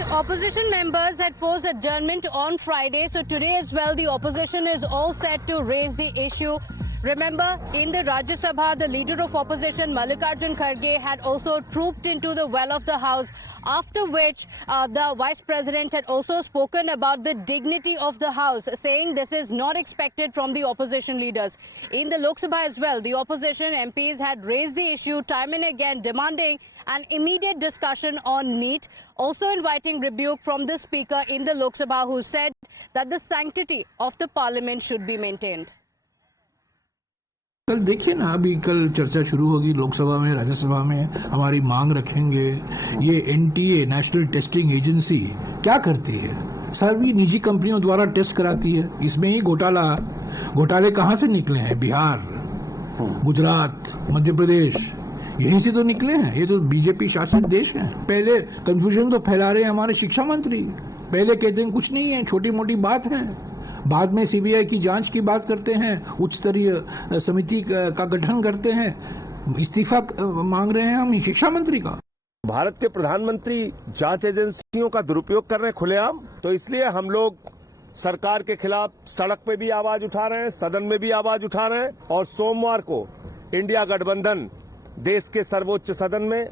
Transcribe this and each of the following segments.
The opposition members had forced adjournment on Friday, so today as well the opposition is all set to raise the issue. Remember, in the Rajya Sabha, the leader of opposition, Mallikarjun Kharge, had also trooped into the well of the House, after which the Vice President had also spoken about the dignity of the House, saying this is not expected from the opposition leaders. In the Lok Sabha as well, the opposition MPs had raised the issue time and again, demanding an immediate discussion on NEET, also inviting rebuke from the Speaker in the Lok Sabha, who said that the sanctity of the Parliament should be maintained. कल देखिए ना, अभी कल चर्चा शुरू होगी लोकसभा में, राज्यसभा में हमारी मांग रखेंगे। ये एनटीए, नेशनल टेस्टिंग एजेंसी क्या करती है? सभी निजी कंपनियों द्वारा टेस्ट कराती है। इसमें ही घोटाले कहां से निकले हैं? बिहार, गुजरात, मध्य प्रदेश, यहीं से तो निकले हैं। ये तो बीजेपी शासित देश है। पहले कंफ्यूजन तो फैला रहे हैं हमारे शिक्षा मंत्री। पहले कहते हैं कुछ नहीं है, छोटी मोटी बात है, बाद में सीबीआई की जांच की बात करते हैं, उच्च स्तरीय समिति का गठन करते हैं। इस्तीफा मांग रहे हैं हम शिक्षा मंत्री का। भारत के प्रधानमंत्री जांच एजेंसियों का दुरुपयोग कर रहे हैं खुलेआम, तो इसलिए हम लोग सरकार के खिलाफ सड़क पे भी आवाज उठा रहे हैं, सदन में भी आवाज उठा रहे हैं, और सोमवार को इंडिया गठबंधन देश के सर्वोच्च सदन में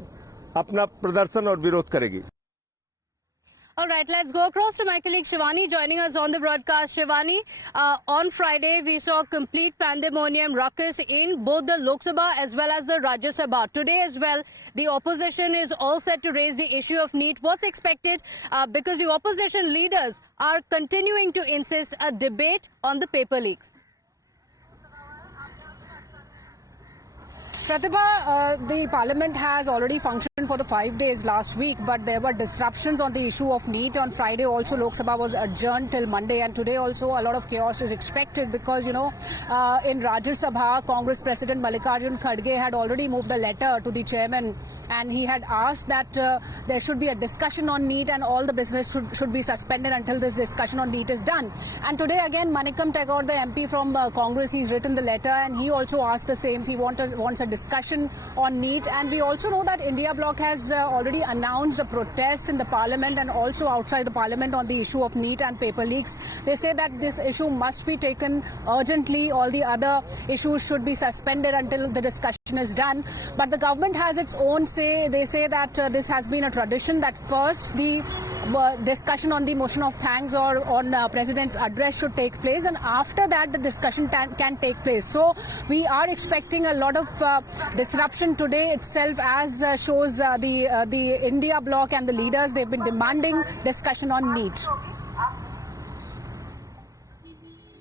अपना प्रदर्शन और विरोध करेगी। All right, let's go across to my colleague Shivani joining us on the broadcast. Shivani, on Friday we saw complete pandemonium ruckus in both the Lok Sabha as well as the Rajya Sabha. Today as well, the opposition is all set to raise the issue of NEET. What's expected? Because the opposition leaders are continuing to insist a debate on the paper leaks. Pratibha, the Parliament has already functioned for the 5 days last week, but there were disruptions on the issue of NEET. On Friday also, Lok Sabha was adjourned till Monday, and today also a lot of chaos is expected because, in Rajya Sabha, Congress President Mallikarjun Kharge had already moved a letter to the chairman, and he had asked that there should be a discussion on NEET and all the business should be suspended until this discussion on NEET is done. And today again, Manickam Tagore, the MP from Congress, he's written the letter and he also asked the same. He wants a discussion on NEET, and we also know that India Bloc has already announced a protest in the Parliament and also outside the Parliament on the issue of NEET and paper leaks. They say that this issue must be taken urgently. All the other issues should be suspended until the discussion is done. But the government has its own say. They say that this has been a tradition that first the discussion on the motion of thanks or on President's address should take place, and after that the discussion can take place. So we are expecting a lot of disruption today itself, as shows the India Bloc and the leaders. They've been demanding discussion on NEET.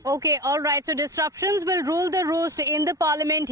Okay, all right. So disruptions will rule the roost in the Parliament.